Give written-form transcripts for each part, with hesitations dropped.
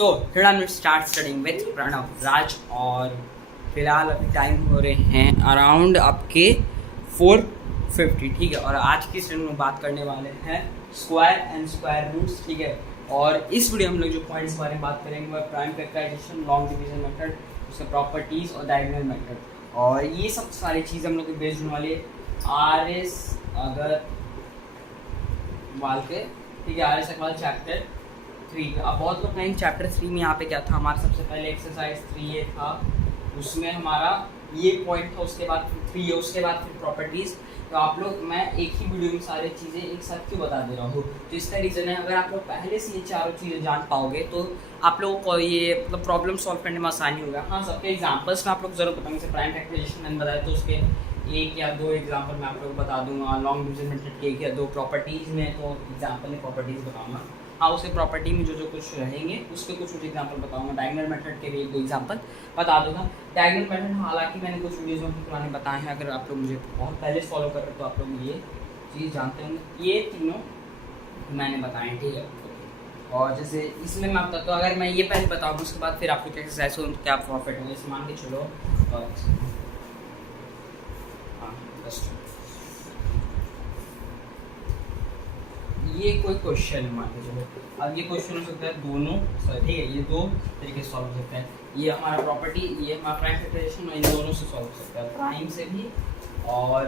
सो फिर हम start studying with Pranav राज और फिलहाल अभी टाइम हो रहे हैं अराउंड आपके 4:50, ठीक है। और आज की स्टडी में बात करने वाले हैं स्क्वायर एंड स्क्वायर रूट्स, ठीक है। और इस वीडियो में हम लोग जो पॉइंट्स के बारे में बात करेंगे वह prime factorization, long division method, उसके प्रॉपर्टीज़ और डायगोनल मेथड। और ये सब सारी चीज़ हम लोग के बेस्ड होने वाली RS अग्रवाल के, ठीक है। RS Agarwal chapter 3। अब बहुत लोग कहेंगे चैप्टर 3 में यहाँ पे क्या था हमारा, सबसे पहले एक्सरसाइज 3 ये था, उसमें हमारा ये पॉइंट था, उसके बाद 3 है, उसके बाद फिर प्रॉपर्टीज़। तो आप लोग, मैं एक ही वीडियो में सारी चीज़ें एक साथ क्यों बता दे रहा हूँ, तो इसका रीज़न है अगर आप लोग पहले से ये चारों चीज़ें जान पाओगे तो आप लोगों को ये मतलब प्रॉब्लम सॉल्व करने में आसानी होगा। हाँ, सबके एग्जाम्पल्स में आप लोग जरूर बताएंगे, जैसे प्राइम फैक्टराइजेशन मैंने बताया तो उसके 1 या 2 एग्जाम्पल मैं आप लोग को बता दूंगा। लॉन्ग डिवीजन मेथड के 1 या 2 प्रॉपर्टीज़ में तो एग्जाम्पल में प्रॉपर्टीज़ बताऊँगा। हाँ, उसके प्रॉपर्टी में जो कुछ रहेंगे उसके कुछ एग्जांपल बताऊंगा। डायगोनल मेथड के भी 1-2 एग्जांपल बता दूंगा। डायगोनल मेथड हालांकि मैंने कुछ वीडियोज़ में पुराने बताए हैं, अगर आप लोग मुझे बहुत पहले फॉलो कर रहे हो तो आप लोग ये चीज़ जानते होंगे। ये तीनों मैंने बताए हैं, ठीक है। और जैसे इसमें मैं बताता हूँ, अगर मैं ये पहले बताऊँगा उसके बाद फिर आप लोग एक्सरसाइज हो तो क्या प्रॉफिट होगा, जैसे मान के चलो। और हाँ, ये कोई क्वेश्चन है मान के चलो। अब ये क्वेश्चन हो सकता है दोनों, ठीक है, ये 2 तरीके से सॉल्व हो सकता है। ये हमारा प्रॉपर्टी, ये हमारा प्राइम फैक्टराइजेशन, और इन दोनों से सॉल्व हो सकता है, प्राइम से भी और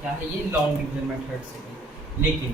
क्या है ये लॉन्ग डिवीजन मेथड से भी। लेकिन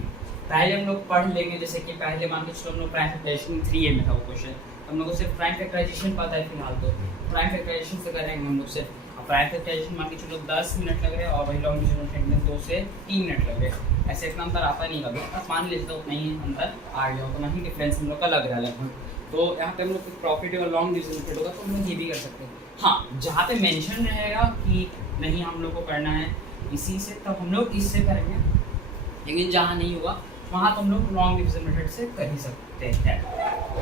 पहले हम लोग पढ़ लेंगे, जैसे कि पहले मान के चलो हम लोग प्राइम फैक्टराइजेशन 3A में था वो क्वेश्चन, हम लोग को सिर्फ प्राइम फैक्टराइजेशन पता है फिलहाल, तो प्राइम फैक्टराइजेशन से करेंगे हम लोग सिर्फ। प्राइम फैक्टराइजेशन मान के चलो 10 मिनट लग रहे हैं और वही लॉन्ग डिवीजन मेथड में 2 से 3 मिनट लग रहे हैं। ऐसे इतना अंतर आता नहीं कभी, बस मान लेते उतना ही अंतर आ गया, उतना ही डिफरेंस हम लोग का लग रहा है लगभग। तो यहाँ पे हम लोग प्रॉफिट और लॉन्ग डिवीजन मेथड होगा तो हम लोग ये भी कर सकते हैं। हाँ, जहाँ पे मेंशन रहेगा कि नहीं हम लोग को करना है इसी से, तब हम लोग इससे करेंगे, लेकिन जहाँ नहीं होगा वहाँ तो हम लोग लॉन्ग डिवीजन मेथड से कर ही सकते हैं।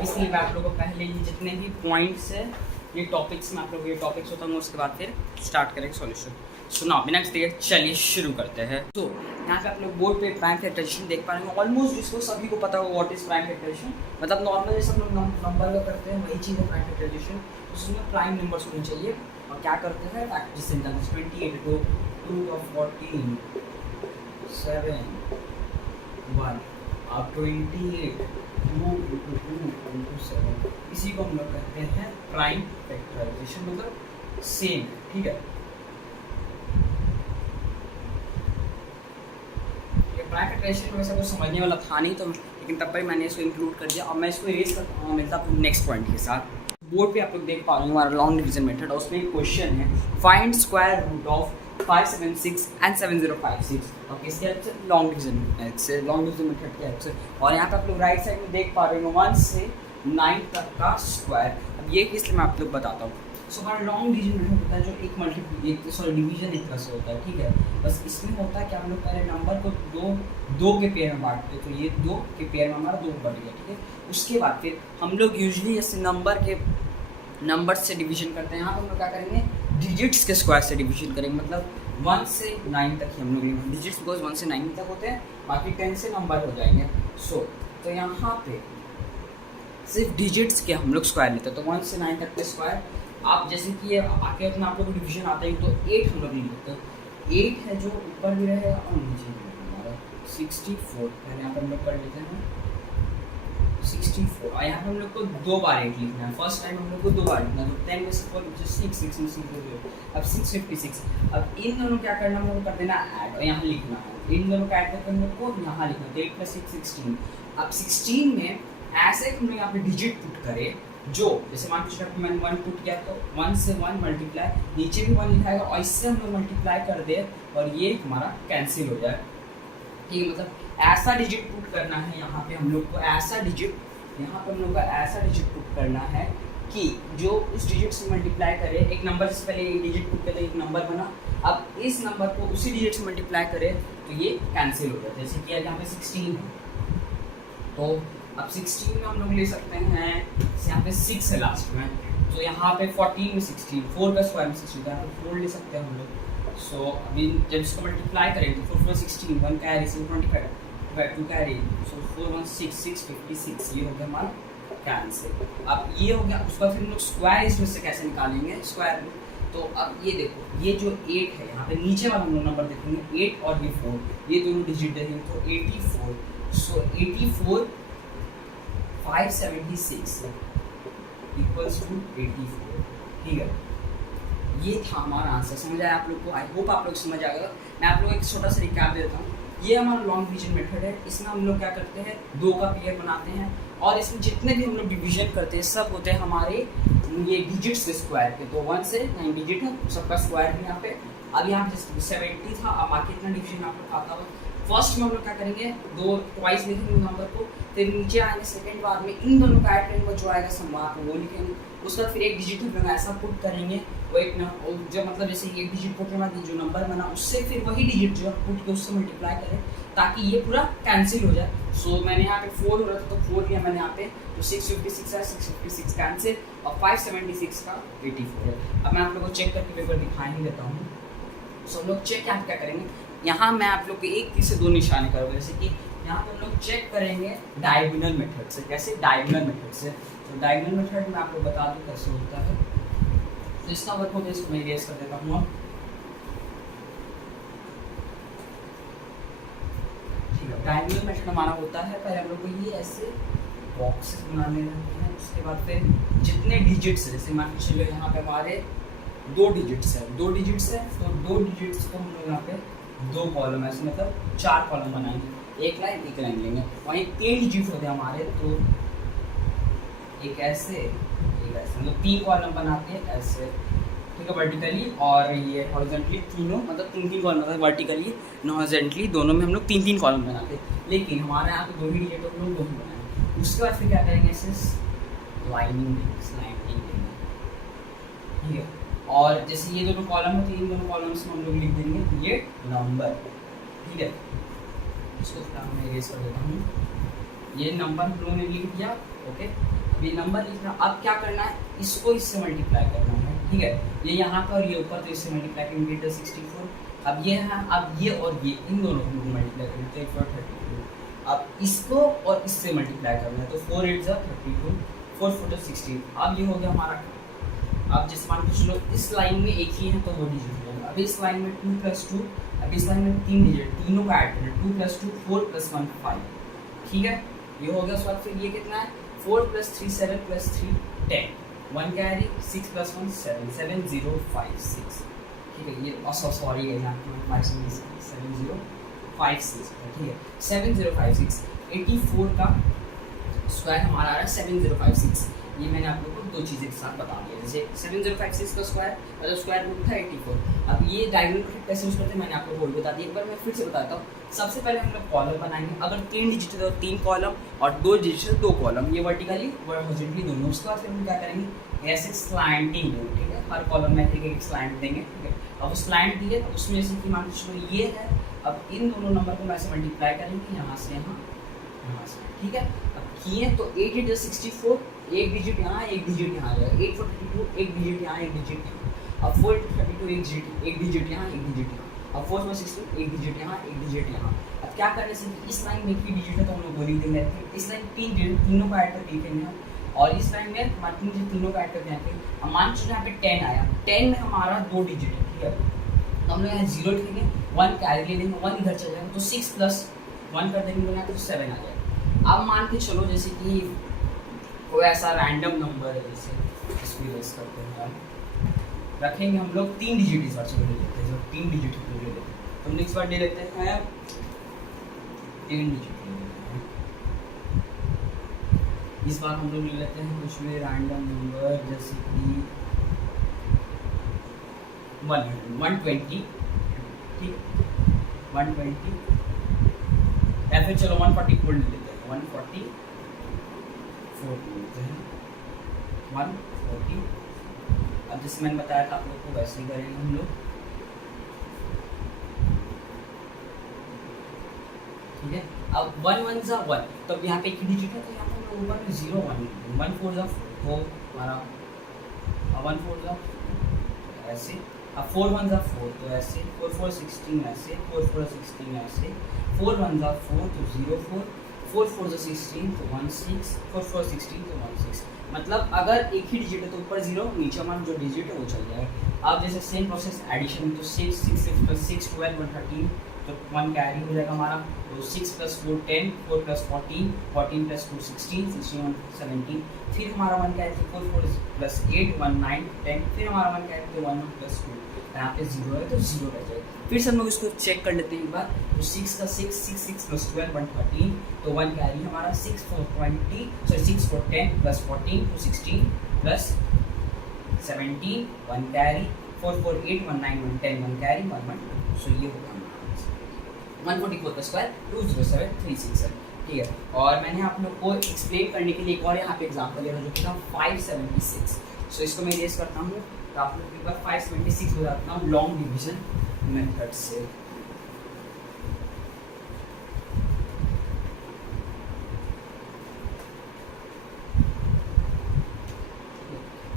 इसलिए मैं आप लोगों को पहले ही जितने भी पॉइंट्स है, ये टॉपिक्स में आप लोग ये टॉपिक्स होता है, उसके बाद फिर स्टार्ट करेंगे सॉल्यूशन। सुना बिना देर चलिए शुरू करते हैं। तो यहाँ पे आप लोग बोर्ड पे प्राइम फैक्टराइजेशन देख पा रहे हैं, ऑलमोस्ट जिसको सभी को पता होगा व्हाट इज प्राइम फैक्टराइजेशन, मतलब नॉर्मल जैसे हम लोग नंबर का करते हैं वही चीज़ है प्राइम फैक्टराइजेशन। उसमें प्राइम नंबर्स होने चाहिए और क्या करते हैं फैक्टर सिंटम्स 28 को 2 का 14 7 1 अब 28 2 into 7, इसी को हम लोग कहते हैं प्राइम फैक्टराइजेशन, मतलब सेम, ठीक है। प्राइम फैक्टराइजेशन वैसे कुछ समझने वाला था नहीं तो, लेकिन तब पर मैंने इसको इंक्लूड कर दिया। अब मैं इसको इरेज करता हूँ, मिलता हूँ नेक्स्ट पॉइंट के साथ। बोर्ड पे आप लोग देख पा रहे हैं हमारा लॉन्ग डिवीजन मेथड, और उसमें एक क्वेश्चन है find square root of 576 and 7056। और किसके हेल्प से? लॉन्ग डिवीजन से, लॉन्ग डिवीजन मेथड के हेल्प से। और यहाँ पे आप लोग राइट साइड में देख पा रहे हो 1 से 9 तक का स्क्वायर। अब ये किस लिए मैं आप लोग बताता हूँ। सो हमारा लॉन्ग डिवीजन मेथड होता है जो डिवीजन एक तरह से होता है, ठीक है। बस इसमें होता है कि हम लोग पहले नंबर को दो के पेयर में बांटते हैं, तो ये 2 के पेयर में हमारा 2 बढ़ गया, ठीक है। उसके बाद फिर हम लोग यूजली जैसे नंबर से डिवीजन करते हैं, यहाँ पर हम लोग क्या करेंगे डिजिट्स के स्क्वायर से डिवीजन करेंगे, मतलब 1 से 9 तक ही हम लोग डिजिट्स बिकॉज 1 से 9 तक होते हैं, बाकी 10 से नंबर हो जाएंगे। तो यहाँ पे सिर्फ डिजिट्स के हम लोग स्क्वायर लेते हैं, तो 1 से 9 तक के स्क्वायर। आप जैसे कि ये आके अपना आप लोग को डिवीजन आता है तो 8 हम लोग नहीं लेते, 8 है जो ऊपर भी रहेगा और नीचे भी रहेगा हमारा 64। पहले यहाँ पर हम लोग कर लेते हैं 64, और यहाँ पर हम लोग को 2 बार 8 लिखना है। फर्स्ट टाइम हम लोग को 2 बार लिखना है, तो 10 में से 4 6 6 में से 0, अब 656। अब इन दोनों क्या करना, हम लोग को कर देना ऐड और यहाँ लिखना है, इन दोनों का ऐड करके हम लोग को यहाँ लिखना है, 8 + 6 16। अब 16 में ऐसे हम लोग यहाँ पे डिजिट पुट करें, जो जैसे मान लीजिए मैंने 1 पुट किया तो 1 से 1 मल्टीप्लाई, नीचे भी 1 लिखाएगा और इससे हम लोग मल्टीप्लाई कर दे और ये हमारा कैंसिल हो जाए, ठीक है। मतलब ऐसा डिजिट पुट करना है यहाँ पे हम लोग को, ऐसा डिजिट यहाँ पे हम लोग का ऐसा डिजिट पुट करना है कि जो इस डिजिट से मल्टीप्लाई करे, एक नंबर से पहले एक डिजिट पुट करे, एक नंबर बना, अब इस नंबर को उसी डिजिट से मल्टीप्लाई करे तो ये कैंसिल हो जाता है। जैसे कि यहाँ पे 16 है, तो अब 16 में हम लोग ले सकते हैं, यहाँ पे 6 है लास्ट में, तो यहाँ पे 14 में 16, 4 का स्क्वायर में 16, तो यहाँ पे 4 ले सकते हैं हम लोग। सो अभी जब इसको मल्टीप्लाई करेंगे तो 4 4 16, 1 कैरी 25, 2 कैरी, सो 4 1 6 6 56, ये हो गया हमारा कैंसिल। अब ये हो गया, उसका फिर हम लोग स्क्वायर इसमें से कैसे निकालेंगे स्क्वायर रूट। तो अब ये देखो, ये जो 8 है यहाँ पे नीचे वाला हम लोग नंबर देखेंगे 8 और ये 4, ये दोनों डिजिट देखेंगे तो 84। सो 84 576 इक्वल्स टू 84। ठीक है, ये था हमारा आंसर। समझ आया आप लोग को? आई होप आप लोग समझ आ गया। मैं आप लोग एक छोटा सा रिकैप देता हूँ। ये हमारा लॉन्ग डिवीजन मेथड है। इसमें हम लोग क्या करते हैं, 2 का पेयर बनाते हैं और इसमें जितने भी हम लोग डिवीजन करते हैं सब होते हैं हमारे ये डिजिट्स के स्क्वायर के। तो 1 से 9 डिजिट है, सबका स्क्वायर भी यहाँ पे। अब यहाँ पे 70 था, अब बाकी इतना डिवीजन यहाँ पर आता है। फर्स्ट में हम लोग क्या करेंगे, 2 ट्वाइस लिखेंगे नंबर को, फिर नीचे आएंगे सेकंड बार में इन दोनों का ऐड करेंगे, जो आएगा सम्मान वो लिखेंगे। उसके बाद फिर एक डिजिट हम ऐसा पुट करेंगे, वो एक जब मतलब जैसे एक डिजिट पुट के बाद जो नंबर बना उससे फिर वही डिजिट जो पुट के उससे मल्टीप्लाई करें ताकि ये पूरा कैंसिल हो जाए। सो मैंने यहाँ पे 4 हो रहा था तो 4 लिया मैंने यहाँ पे, तो 656 है, 656 कैंसिल और 576 का 84 है। अब मैं आप लोगों को चेक करके पेपर दिखा ही देता हूँ। सो हम लोग चेक क्या करेंगे, यहाँ मैं आप लोग के 1 से 2 निशाने करूँगा। जैसे कि यहाँ पर हम लोग चेक करेंगे डायगोनल मेथड से। कैसे? डायगोनल मेथड से। तो डायगोनल मेथड में आप लोग बता दूँ कैसे होता है। तो इसका वर्क होता है, इसको मैं इरेज कर देता हूँ। ठीक है, डायगोनल मेथड हमारा होता है, पहले हम लोग को ये ऐसे बॉक्सेस बनाने रहते हैं। उसके बाद फिर जितने डिजिट्स है, जैसे मान के चलो यहाँ पे हमारे 2 डिजिट्स है, 2 डिजिट्स है तो 2 डिजिट्स को हम लोग यहाँ पे 2 कॉलम ऐसे मतलब 4 कॉलम बनाएंगे, एक लाइन लेंगे। वहीं 3 डिजिट होते हैं हमारे, तो एक ऐसे मतलब 3 कॉलम बनाते हैं ऐसे। ठीक है, वर्टिकली और ये हॉरिजॉन्टली, तीनों मतलब 3 कॉलम बनाते हैं, वर्टिकली हॉरिजॉन्टली दोनों में हम लोग 3 कॉलम बनाते हैं। लेकिन हमारे यहाँ पे 2 ही डिजिट हम लोग 2 ही बनाएंगे। उसके बाद फिर क्या करेंगे, ऐसे लाइनिंग देंगे। ठीक है, और जैसे ये दोनों कॉलम है तो इन दोनों कॉलम्स में हम लोग लिख देंगे ये नंबर। ठीक है, इसको मैं इरेज कर देता हूँ। ये नंबर हम लोगों ने लिख दिया। ओके, अब ये नंबर लिखना, अब क्या करना है, इसको इससे मल्टीप्लाई करना है। ठीक है, ये यहाँ पर और ये ऊपर, तो इससे मल्टीप्लाई करेंगे 64। अब ये है, अब ये और ये इन दोनों को मल्टीप्लाई करेंगे तो 32। अब इसको और इससे मल्टीप्लाई करना है तो 4 8 जा 32, 4 4 16। अब ये हो गया हमारा। अब जिस मान के चलो इस लाइन में एक ही है तो वो डिजिट होगा। अब इस लाइन में 2 + 2, अब इस लाइन में 3 डिजिट, तीनों का ऐड करें, 2 + 2 4 + 1 5। ठीक है, ये हो गया। उसके बाद फिर ये कितना है, 4 + 3 7 + 3 10, 1 कैरी, 6 + 1 7 7 0 5 6। ठीक है, ये सॉरी है यहाँ 7056। ठीक है, 7056 84 का स्क्वायर हमारा आ रहा है 7056। ये मैंने आप लोगों को 2 चीज़ें के साथ बता दिया। जैसे 7056 का स्क्वायर मतलब स्क्वायर रूट था 84। अब ये डायगोनल मेथड कैसे यूज करते हैं मैंने आपको बोल बता दिया। एक बार मैं फिर से बताता हूँ। सबसे पहले हम लोग कॉलम बनाएंगे। अगर 3 डिजिट है तो 3 कॉलम और 2 डिजिट है 2 कॉलम, ये वर्टिकली और हॉरिजॉन्टली दोनों। उसके बाद फिर हम क्या करेंगे, ऐसे स्लैंटिंग देंगे। ठीक है, हर कॉलम में एक स्लैंट देंगे। ठीक है, अब स्लैंट दिए तो उसमें जैसे कि मान लो ये है, अब इन दोनों नंबर को मैं ऐसे मल्टीप्लाई करेंगे यहाँ से यहाँ से। ठीक है, अब किए तो 8 × 64, एक डिजिट यहाँ एक डिजिट यहाँ आ जाएगा। 8 × 32 एक डिजिट यहाँ एक डिजिट यहाँ। अब 4 × 32 एक डिजिट यहाँ एक डिजिट यहाँ। अब 4 × 16 एक डिजिट यहाँ एक डिजिट यहाँ। अब क्या करने से इस लाइन में एक डिजिट है तो हम लोग वो लिख देंगे। इस लाइन 3 डिजिट तीनों का ऐड करके लिखेंगे हम, और इस लाइन में हमारे 3 डिजिट तीनों का ऐड करके यहाँ पे। अब मान लीजिए यहाँ पे 10 आया, 10 में हमारा 2 डिजिट है। ठीक है, तो हम लोग यहाँ 0 लिखेंगे, 1 कैरी ले लेंगे, 1 इधर चल जाएगा तो 6 + 1 कर देंगे तो 7 आ जाएगा। अब मान के चलो जैसे कि कोई ऐसा रैंडम नंबर है, जैसे इसको इरेज करते हैं हम, रखेंगे हम लोग 3 डिजिट इस बार चलो ले लेते हैं। जो 3 डिजिट ले लेते हैं तो नेक्स्ट बार ले लेते हैं 3 डिजिट ले लेते हैं। इस बार हम लोग ले लेते हैं कुछ भी रैंडम नंबर, जैसे कि 120। ठीक, 120 या फिर चलो 144 ले लेते हैं। 144 लेते हैं, 140। अब जैसे मैंने बताया था आप लोग को वैसे ही करेंगे हम लोग। ठीक है, अब 1 1 = 1, तो अब यहाँ पे एक डिजिट है तो यहाँ पे हम ऊपर में 0 1 1 4 = 4 तो हमारा 1 4 = ऐसे। अब 4 1 = 4 तो ऐसे, 4 4 16 ऐसे, 4 4 16 ऐसे, 4 1 = 4 तो 0 4, 4 4 16 तो 1 6, 4 4 16 तो 1 6। मतलब अगर एक ही डिजिट है तो ऊपर 0, नीचे हमारा जो डिजिट है वो चल जाएगा। अब जैसे सेम प्रोसेस एडिशन, तो 6 6 6 + 6 12 113, तो 1 कैरी हो जाएगा हमारा। तो 6 + 4 10, 4 + 14, 14 + 2 16, 16 17। फिर हमारा 1 कैरी तो 4 4 + 8 1 9 10। फिर हमारा 1 कैरी तो 1 + 2, यहाँ पे 0 है तो 0 रह जाएगा। फिर से हम लोग इसको चेक कर लेते हैं एक बार। तो 6 का 6 6 6 + 12 113, तो 1 कैरी हमारा 6 4 20, सॉरी 6 4 10 + 14 तो 16 + 17 1 कैरी, 4 4 8 1 9 1 10 1 कैरी 1 1 2। सो ये होगा 144 का स्क्वायर 207 ठीक है। और मैंने आप लोग को एक्सप्लेन करने के लिए एक और यहाँ पे एग्जाम्पल लिया था जो कि था 576। सो इसको मैं इरेज करता हूँ, तो आप लोग एक बार 576 हो जाता हूँ लॉन्ग डिवीजन मेथड से।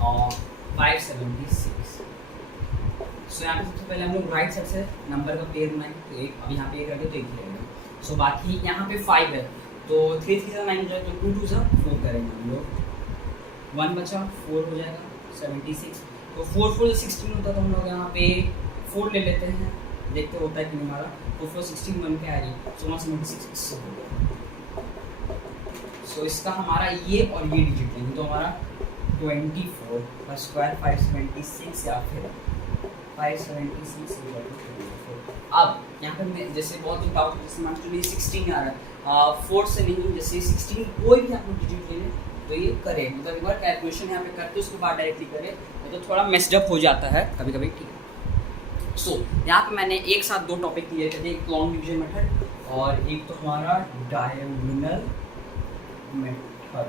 और 576। सो यहाँ पे सबसे पहले हम लोग राइट साइड से नंबर का पेयर बनाएंगे, तो एक अब यहाँ पे एक रखें तो एक ही रहेगा। सो बाकी यहाँ पे 5 है तो 3 3 9 हो जाए, तो 2 2 4 करेंगे हम लोग। 1 बचा 4 हो जाएगा 76। तो 4 4 16 होता, तो हम लोग यहाँ पे 4 ले लेते हैं, देखते होता है कि हमारा 4 4 16 1 पे आ रही, सो 176 इससे हो गया। सो इसका हमारा ये और ये डिजिट लेंगे, तो हमारा 24 का स्क्वायर 576 या फिर 576 = 24। अब यहाँ पर मैं जैसे बहुत डाउट जैसे मान लीजिए 16 आ रहा है 4 से नहीं, जैसे 16 कोई भी आप लोग डिजिट ले लें तो ये करें, मतलब एक बार कैलकुलेशन यहाँ पे करके उसके बाद डायरेक्टली करें, तो थोड़ा मेस्ड अप हो जाता है कभी कभी, ठीक है। सो यहाँ पे मैंने एक साथ 2 टॉपिक क्लियर कर दिए, एक लॉन्ग डिवीजन मेथड और एक तो हमारा डायगोनल मेथड,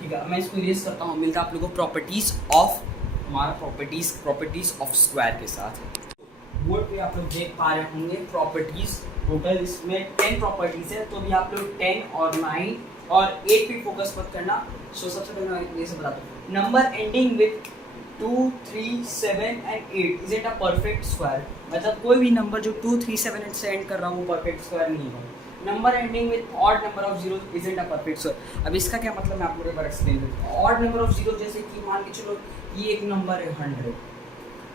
ठीक है। मैं इसको इरेज करता हूँ, मिलता है आप लोगों को प्रॉपर्टीज ऑफ हमारा प्रॉपर्टीज ऑफ स्क्वायर के साथ। बोर्ड पे आप लोग देख पा रहे होंगे प्रॉपर्टीज, टोटल इसमें 10 प्रॉपर्टीज है, तो भी आप लोग 10 और 9 और 8 पे फोकस मत करना। सो सबसे पहले मैं ये सब बताता हूँ, number ending with 2 3 7 and 8 is it a perfect square. मतलब कोई भी नंबर जो 2 3 7 8 से एंड कर रहा हूँ वो परफेक्ट स्क्वायर नहीं है। Number ending with odd number of zero isn't a perfect square. अब इसका क्या मतलब मैं आपको एक बार एक्सप्लेन करता हूँ। ऑड नंबर ऑफ जीरो जैसे कि मान के चलो ये एक नंबर है 100,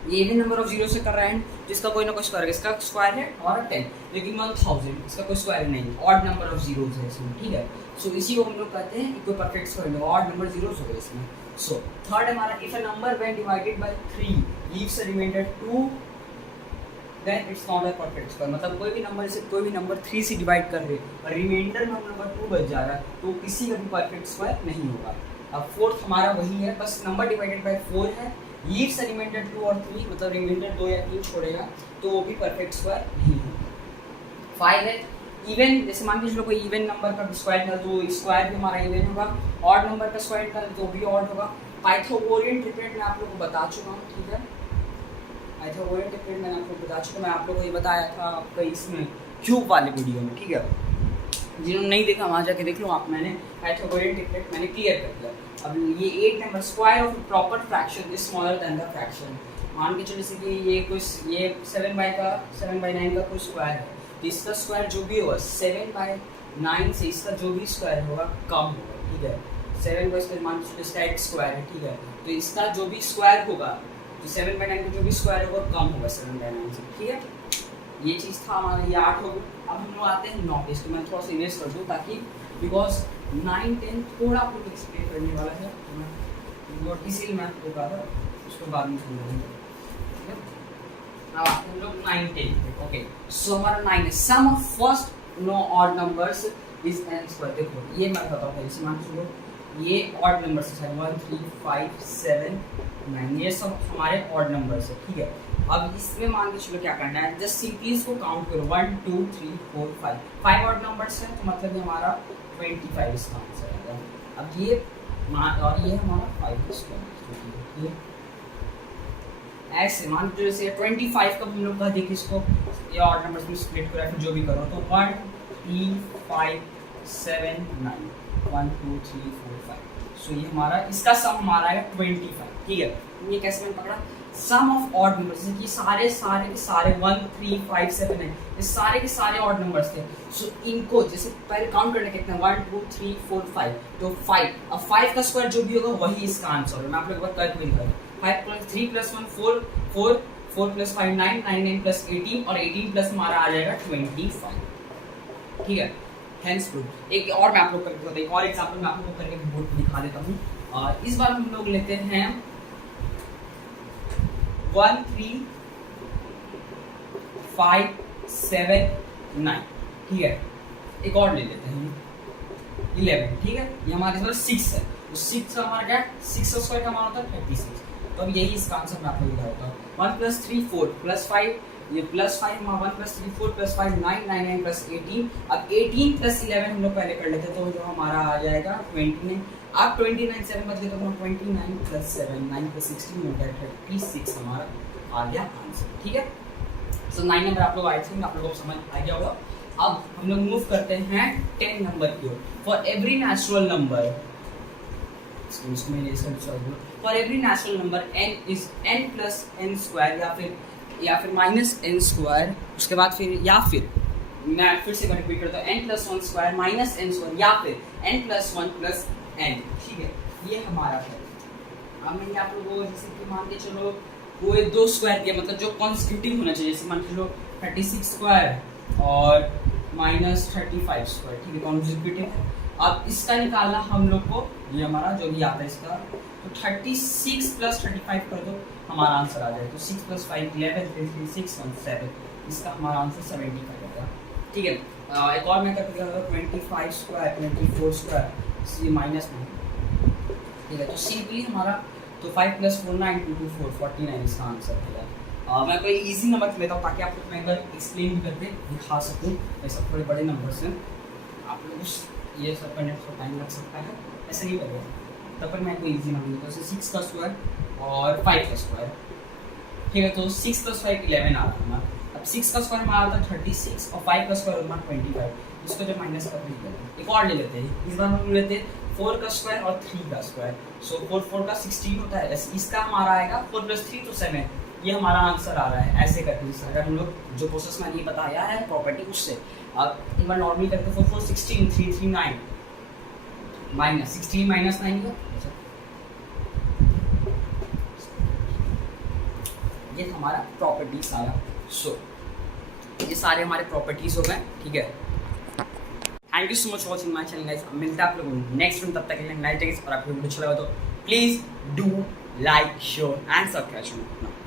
ये भी नंबर ऑफ जीरो से कर रहा है जिसका कोई ना कोई स्क्वायर है, इसका स्क्वायर है और 10, लेकिन 1000 इसका कोई स्क्वायर नहीं, ऑड नंबर ऑफ जीरोस है इसमें, ठीक है। सो इसी को हम लोग कहते हैं कोई perfect square, odd number zeros हो गए इसमें। सो थर्ड हमारा if a number when divided by 3 leaves a remainder 2 then it's not a perfect square. मतलब कोई भी नंबर से कोई भी नंबर 3 से डिवाइड कर रहे और रिमाइंडर में नंबर 2 बच जा रहा है तो किसी का भी परफेक्ट स्क्वायर नहीं होगा। अब फोर्थ हमारा वही है, बस नंबर डिवाइडेड बाय 4 है, लीव्स अ रिमाइंडर 2 और 3, मतलब रिमाइंडर 2 या 3 छोड़ेगा तो वो भी परफेक्ट स्क्वायर नहीं होगा। 5 है इवन, जैसे मान लीजिए कोई इवन नंबर का स्क्वायर निकाल तो स्क्वायर भी हमारा इवन होगा, ऑड नंबर का स्क्वायर निकाल तो भी ऑड होगा। पाइथागोरियन ट्रिपलेट मैं आप लोगों को बता चुका हूँ, ठीक है। पाइथागोरियन ट्रिपलेट मैंने आपको बता चुका, मैं आप लोगों को ये बताया था आपका इसमें क्यूब वाले वीडियो में, ठीक है। जिन्होंने नहीं देखा वहाँ जाके देख लो आप, मैंने पाइथागोरियन ट्रिपलेट मैंने क्लियर कर दिया। अब ये 8 number square of proper fraction is smaller than the fraction. मान के चलो जैसे कि ये 7/9 का कोई स्क्वायर है, तो इसका स्क्वायर जो भी होगा 7/9 से इसका जो भी स्क्वायर होगा कम होगा, ठीक है। 7 का स्क्वायर मान लीजिए इसका एक स्क्वायर है, ठीक है, तो इसका जो भी स्क्वायर होगा तो 7/9 का जो भी स्क्वायर होगा कम होगा 7/9 से, ठीक है। ये चीज़ था हमारा, ये 8 हो गया। अब हम लोग आते हैं 9 पे, इसको मैं थोड़ा सा इरेज कर दूँ ताकि बिकॉज 9 10 थोड़ा आपको एक्सप्लेन करने वाला है, इसीलिए मैं आपको कहा था उसको बाद में समझाऊंगा, ठीक है। अब आते हैं लोग 9 10, ओके। सो हमारा 9 है, sum of first no odd numbers is n square. देखो ये मैं बताता हूँ, जैसे मान लो ये ऑड नंबर्स है 1 3 5 7 9, ये सब हमारे ऑड नंबर्स है, ठीक है। अब इसमें मान के चलो क्या करना है, जस्ट सिंपली इसको काउंट करो 1 2 3 4 5 ऑड नंबर्स हैं, तो मतलब ये हमारा 25 इसका आंसर है। अब ये और ये हमारा 5 स्क्वायर, ऐसे मान लो जैसे 25 का हम लोग कह दें कि इसको ये ऑड नंबर्स में स्प्लिट करो या फिर जो भी करो, तो 1 3 5 7 9 1 2 3 4 5। सो ये हमारा इसका सम हमारा है 25, ठीक है। ये कैसे मैंने पकड़ा, सम ऑफ ऑड नंबर्स, जैसे कि सारे के सारे 1 3 5 7 है, ये सारे के सारे ऑड नंबर्स थे। सो इनको जैसे पहले काउंट करने कितना 1 2 3 4 5, तो 5, अब 5 का स्क्वायर जो भी होगा वही इसका आंसर है। मैं आप लोगों को कैलकुलेट करूँ, 5 + 3 + 1 4 4 4 + 5 9 9 9 + 18 और 18 प्लस हमारा आ जाएगा 25। ठीक है, हेंस प्रूफ। एक और मैं आप लोग करके बताता हूँ, एक और एग्जांपल मैं आप लोगों को करके बोर्ड पे दिखा देता हूँ। इस बार हम लोग लेते हैं 1 3 5 7 9। ठीक है, एक और ले लेते हैं 11। ठीक है, ये हमारे पास 6 है, तो 6 का हमारा क्या है, 6 का स्क्वायर का हमारा होता है 36। तो अब यही इसका आंसर मैं आपको दिखाता हूँ। 1 + 3 4 + 5, ये +5 1 + 3 4 + 5 9 9 9 + 18। अब 18 + 11 हम लोग पहले कर लेते हैं, तो जो हमारा आ जाएगा 29। अब 29 7 बच गए, तो हम 29 + 7 9 + 16 हो गया 36 हमारा आ गया आंसर। ठीक है, सो 9 नंबर आप लोग आई थिंक आप लोगों को समझ आ गया होगा। अब हम लोग मूव करते हैं 10 नंबर की ओर। For every natural number, for every natural number n is n + n square या फिर -n², उसके बाद फिर या फिर मैं फिर से रिपीट करता हूँ, n + 1 स्क्वायर -n² या फिर n + 1 + n। ठीक है, ये हमारा है। अब मैं आप लोगों को जैसे कि मान के चलो कोई 2 स्क्वायर दिया, मतलब जो कॉन्सेक्यूटिव होना चाहिए, जैसे मान के चलो 36 स्क्वायर और -35 स्क्वायर। ठीक है, कॉन्सेक्यूटिव है। अब इसका निकालना हम लोग को, ये हमारा जो भी आता है इसका, तो 36 + 35 कर दो, हमारा आंसर आ जाएगा। तो 6 + 5 11 3 6 1 7, इसका हमारा आंसर 70 का जाएगा। ठीक है, एक और मैं करके दिखाता हूँ 25 स्क्वायर 24 स्क्वायर, ये माइनस में। ठीक है, तो सिंपली हमारा तो 5 + 4 9 2 2 4 49 इसका आंसर है। मैं कोई इजी नंबर लेता हूँ ताकि आप लोग मैं एक बार एक्सप्लेन भी करके दिखा सकूँ। ऐसा थोड़े बड़े नंबर्स हैं, आप लोग उस ये सब करने में टाइम लग सकता है, ऐसा नहीं लगेगा। तब पर मैं कोई इजी नंबर लेता हूँ, जैसे 6 का स्क्वायर और 5 का स्क्वायर। ठीक है, तो 6 + 5 11 आ रहा है हमारा। अब 6 का स्क्वायर हमारा आता है 36 और 5 का स्क्वायर हमारा 25, इसको जब माइनस कर देते हैं। एक और ले लेते हैं, इस बार हम लेते हैं 4 का स्क्वायर और 3 का स्क्वायर। सो 4 4 का 16 होता है, इसका हमारा आएगा 4 + 3 तो 7, ये हमारा आंसर आ रहा है। ऐसे करके अगर हम लोग जो प्रोसेस मैंने बताया है प्रॉपर्टी उससे, अब एक बार नॉर्मली करके 4 4 16 3 3 9 माइनस 16 - 9 का, ये हमारा प्रॉपर्टी सारा। सो ये सारे हमारे प्रॉपर्टीज हो गए। ठीक है, thank you so much watching my channel guys. मिलता है आप लोगों को नेक्स्ट में, तब तक के लिए नाइस डेज। और आपको वीडियो अच्छा लगा तो please do like share and subscribe.